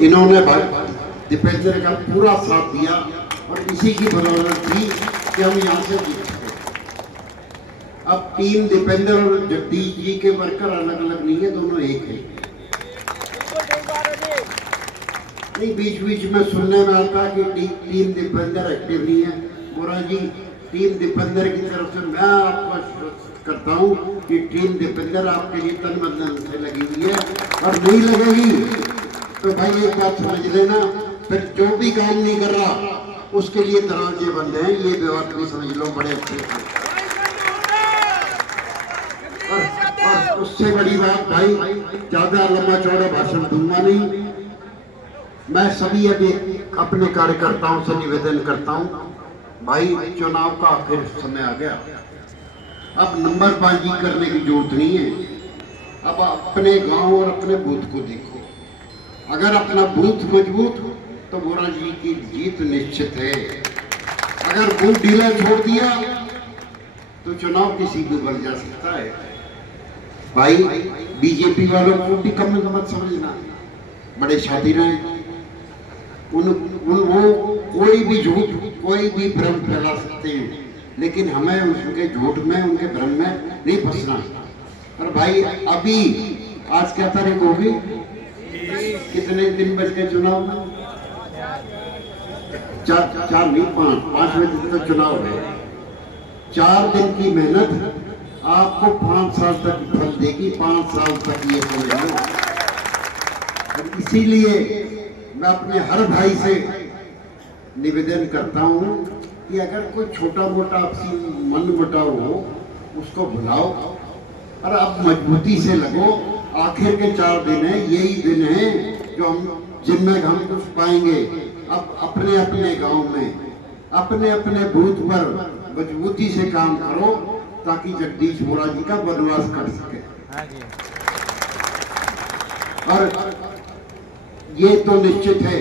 इन्होंने दीपेंद्र का पूरा साथ दिया और इसी की बदौलत थी कि हम यहाँ से जीत सके। अब टीम दीपेंद्र और जगदीश जी के वर्कर अलग अलग नहीं है, दोनों एक है। नहीं, बीच बीच में सुनने में आता कि टीम दीपेंद्र एक्टिव नहीं है। बोरा जी, टीम दीपेंद्र की तरफ से मैं आपको करता हूँ कि टीम दीपेंद्र आपके लिए तन मन धन से लगी हुई है, और नहीं लगेगी तो भाई एक बात समझ लेना, फिर जो भी काम नहीं कर रहा उसके लिए दरवाजे बंद हैं। ये बात भी समझ लो, बड़े अच्छे से। और उससे बड़ी बात भाई, ज्यादा लंबा चौड़ा भाषण दूंगा नहीं। मैं सभी अभी अपने कार्यकर्ताओं से निवेदन करता हूं, भाई चुनाव का आखिर समय आ गया, अब नंबरबाजी करने की जरूरत नहीं है। अब अपने गांव और अपने बूथ को देखो। अगर अपना बूथ मजबूत तो बोरा जी की जीत निश्चित है। अगर बूथ ढीला छोड़ दिया तो चुनाव किसी भी बन जा सकता है। भाई बीजेपी वालों को भी कम मत समझना, बड़े शातिर हैं। वो कोई भी झूठ, कोई भी भ्रम फैला सकते हैं, लेकिन हमें उनके झूठ में, उनके भ्रम में नहीं फंसना। और भाई अभी आज क्या तारीख होगी, कितने दिन बच गए चुनाव में? चार नहीं, पांच बजे तक चुनाव है। 4 दिन की मेहनत आपको 5 साल तक फल देगी, 5 साल तक ये समझ लो। इसीलिए मैं अपने हर भाई से निवेदन करता हूं कि अगर कोई छोटा मोटा आपसी मन मुटाव हो उसको भुलाओ और अब मजबूती से लगो। आखिर के 4 दिन है, यही दिन है जो जिनमें हम कुछ पाएंगे। अब अपने अपने गांव में, अपने अपने बूथ पर मजबूती से काम करो ताकि जगदीश बोरा जी का वनवास कट सके। और ये तो निश्चित है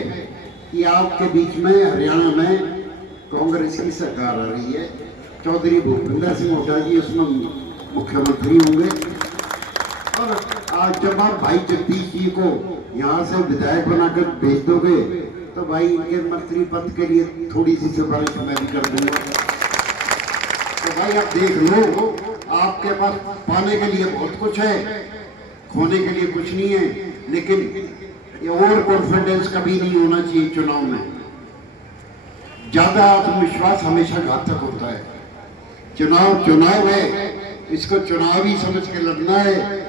कि आपके बीच में हरियाणा में कांग्रेस की सरकार आ रही है। चौधरी भूपेंद्र सिंह हुड्डा जी उसमें मुख्यमंत्री होंगे। और आज जब आप भाई जगदीश जी को यहाँ से विधायक बनाकर भेज दोगे तो भाई इनके मंत्री पद के लिए थोड़ी सी सिफारिश मैं भी कर दूंगा। तो भाई आप देख लो, आपके पास पाने के लिए बहुत कुछ है, खोने के लिए कुछ नहीं है। लेकिन ये ओवर कॉन्फिडेंस कभी नहीं होना चाहिए चुनाव में। ज्यादा आत्मविश्वास हमेशा घातक होता है। चुनाव है, इसको चुनावी समझ के लड़ना है।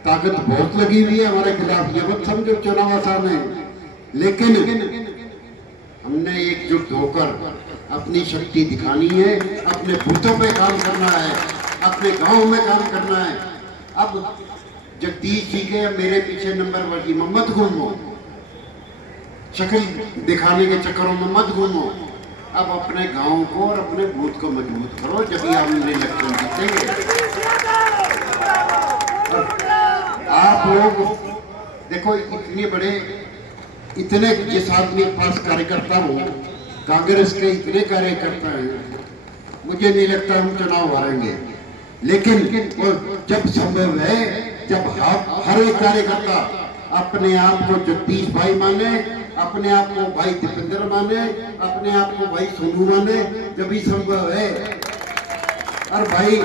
ताकत बहुत लगी हुई है हमारे खिलाफ, ये मत समझो चुनाव आसान है। लेकिन हमने एकजुट होकर अपनी शक्ति दिखानी है, अपने बूथों पे काम करना है, अपने गांव में काम करना है। अब जगदीश जी के मेरे पीछे नंबरबाजी में मत घूमो, शक्ल दिखाने के चक्करों में मत घूमो। अब अपने गांव को और अपने बूथ को मजबूत करो, जब हम इलेक्शन जीतेंगे। आप लोग देखो, इतने जिस आदमी के पास कार्यकर्ता हो, कांग्रेस के इतने कार्यकर्ता हैं, मुझे नहीं लगता हम चुनाव हारेंगे। लेकिन जब संभव है, जब हर एक कार्यकर्ता अपने आप को जगदीश भाई माने, अपने आप को भाई दीपेंद्र माने, अपने आप को भाई सोनू माने, जब भी संभव है। और भाई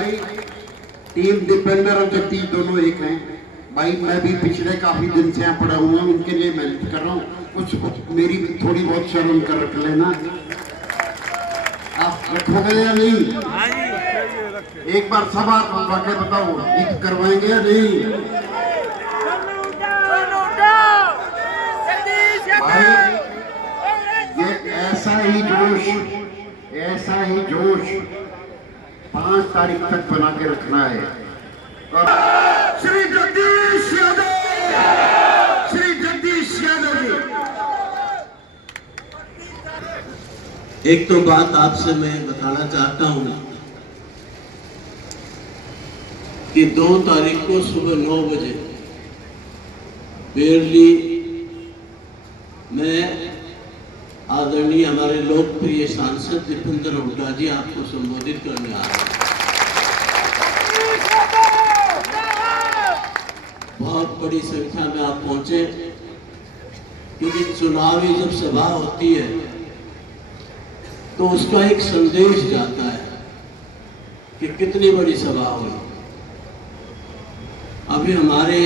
टीम दीपेंद्र और जगदीश दोनों एक हैं। भाई मैं भी पिछले काफी दिन से यहाँ पड़ा हुआ हूँ, उनके लिए मेहनत कर रहा हूँ। कुछ मेरी भी थोड़ी बहुत शर्म कर रख लेना। आप रखोगे या नहीं? एक बार सब आप वाकई बताओ, जीत करवाएंगे या नहीं? भाई ये ऐसा ही जोश 5 तारीख तक बना के रखना है। और श्री जगदीश यादव जी, एक तो बात आपसे मैं बताना चाहता हूं कि 2 तारीख को सुबह 9 बजे बेरली में आदरणीय हमारे लोकप्रिय सांसद दीपेंद्र हुड्डा जी आपको संबोधित करने आ रहे हैं। बहुत बड़ी संख्या में आप पहुंचे। क्योंकि चुनावी जब सभा होती है तो उसका एक संदेश जाता है कि कितनी बड़ी सभा हुई। अभी हमारे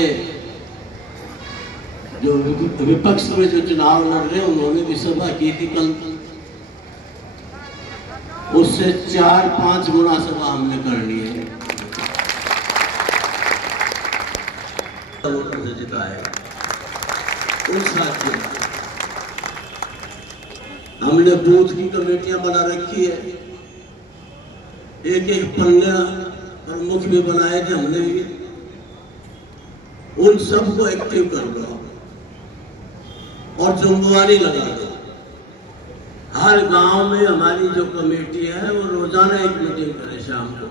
जो विपक्ष में जो चुनाव लड़ रहे हैं उन्होंने भी सभा की थी कल, उससे 4-5 गुना सभा हमने करनी है। वोटों से जिताए उन साथियों, हमने बूथ की कमेटियां बना रखी है, एक पन्ना प्रमुख भी बनाए थे हमने भी, उन सबको एक्टिव कर दो और जिम्मेवारी लगा दो। हर गांव में हमारी जो कमेटी है वो रोजाना एक मीटिंग करे शाम को,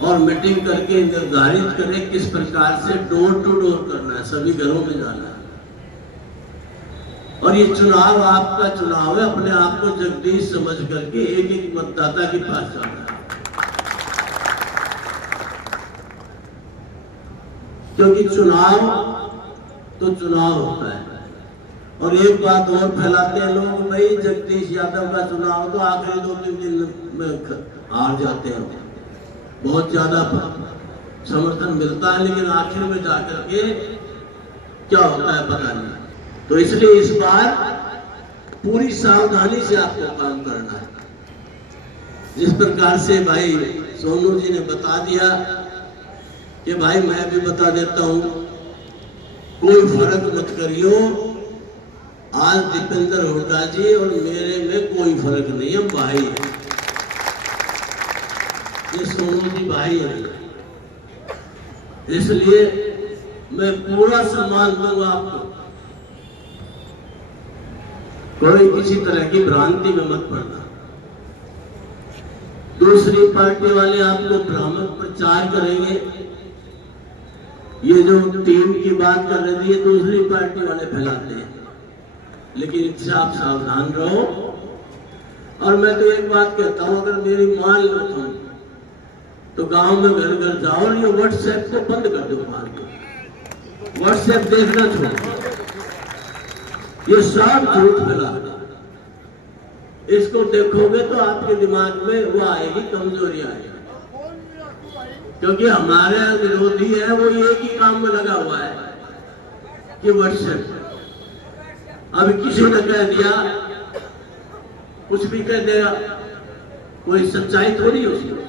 और मीटिंग करके निर्धारित करे किस प्रकार से डोर टू डोर करना है, सभी घरों में जाना है। और ये चुनाव आपका चुनाव है, अपने आप को जगदीश समझ करके एक एक मतदाता के पास जाना है, क्योंकि चुनाव तो चुनाव होता है। और एक बात और फैलाते हैं लोग, भाई जगदीश यादव का चुनाव तो आखिरी 2-3 दिन में हार जाते हैं, बहुत ज्यादा समर्थन मिलता है लेकिन आखिर में जाकर के क्या होता है पता नहीं। तो इसलिए इस बार पूरी सावधानी से आपको काम करना है। जिस प्रकार से भाई सोनू जी ने बता दिया कि भाई मैं भी बता देता हूं, कोई फर्क मत करियो, आज दीपेंद्र हुड्डा जी और मेरे में कोई फर्क नहीं, हम भाई हैं। ये सोनू जी भाई है, इसलिए मैं पूरा सम्मान दूंगा आपको। कोई किसी तरह की भ्रांति में मत पड़ना। दूसरी पार्टी वाले आपको भ्रामक प्रचार करेंगे, ये जो टीम की बात कर रहे थे ये दूसरी पार्टी वाले फैलाते हैं, लेकिन इससे आप सावधान रहो। और मैं तो एक बात कहता हूं, अगर मेरी मान लो तुम तो गांव में घर घर जाओ और ये व्हाट्सएप को बंद कर दो, व्हाट्सएप देखना छोड़ो, ये सब झूठ फैलाता। इसको देखोगे तो आपके दिमाग में वो आएगी, कमजोरी आएगी, क्योंकि हमारे विरोधी है वो एक ही काम में लगा हुआ है कि व्हाट्सएप। अभी किसी ने कह दिया, कुछ भी कह देगा, कोई सच्चाई थोड़ी है उसमें।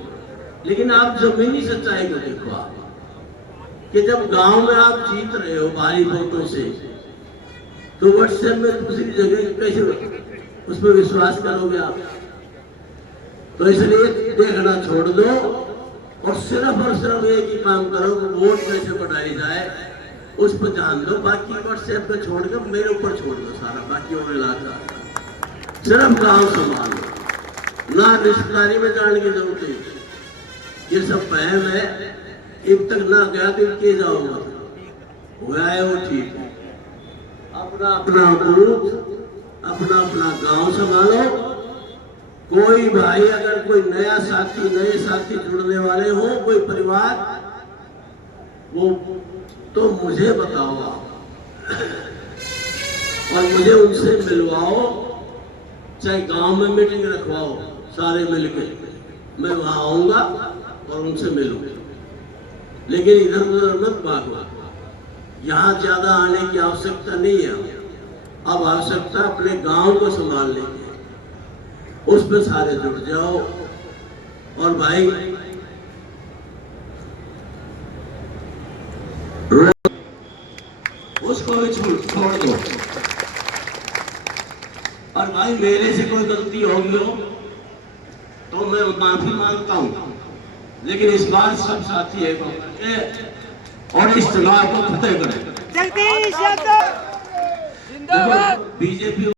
लेकिन आप जमीनी सच्चाई को देखो आप, कि जब गांव में आप जीत रहे हो भारी वोटों से, तो व्हाट्सएप में दूसरी जगह कैसे उस पर विश्वास करोगे आप? तो इसलिए देखना छोड़ दो और सिर्फ एक ही काम करो, वोट कैसे बढ़ाई जाए उस पर ध्यान दो। बाकी व्हाट्सएप पे छोड़कर मेरे ऊपर छोड़ दो सारा, बाकी और इलाका सिर्फ गांव संभालो, ना रिश्तेदारी में जाने की जरूरत है। ये सब वहम है, अब तक ना गया तो किए जाओगा, हुआ है वो ठीक है। अपना अपना बूथ, अपना अपना गांव संभालो। कोई भाई अगर कोई नया साथी, नए साथी जुड़ने वाले हो, कोई परिवार, वो तो मुझे बताओ आप और मुझे उनसे मिलवाओ, चाहे गांव में मीटिंग रखवाओ सारे मिलके, मैं वहां आऊंगा और उनसे मिलूंगा। लेकिन इधर उधर मत भागो, यहाँ ज्यादा आने की आवश्यकता नहीं है। अब आवश्यकता अपने गांव को संभालने की, उस पर सारे जुड़ जाओ। और भाई उसको भी छोड़ दो। और भाई मेरे से कोई गलती होगी हो तो मैं माफी मांगता हूं, लेकिन इस बार सब साथी एक होकर और इस चुनाव को फतेह करें। जगदीश यादव जिंदाबाद। बीजेपी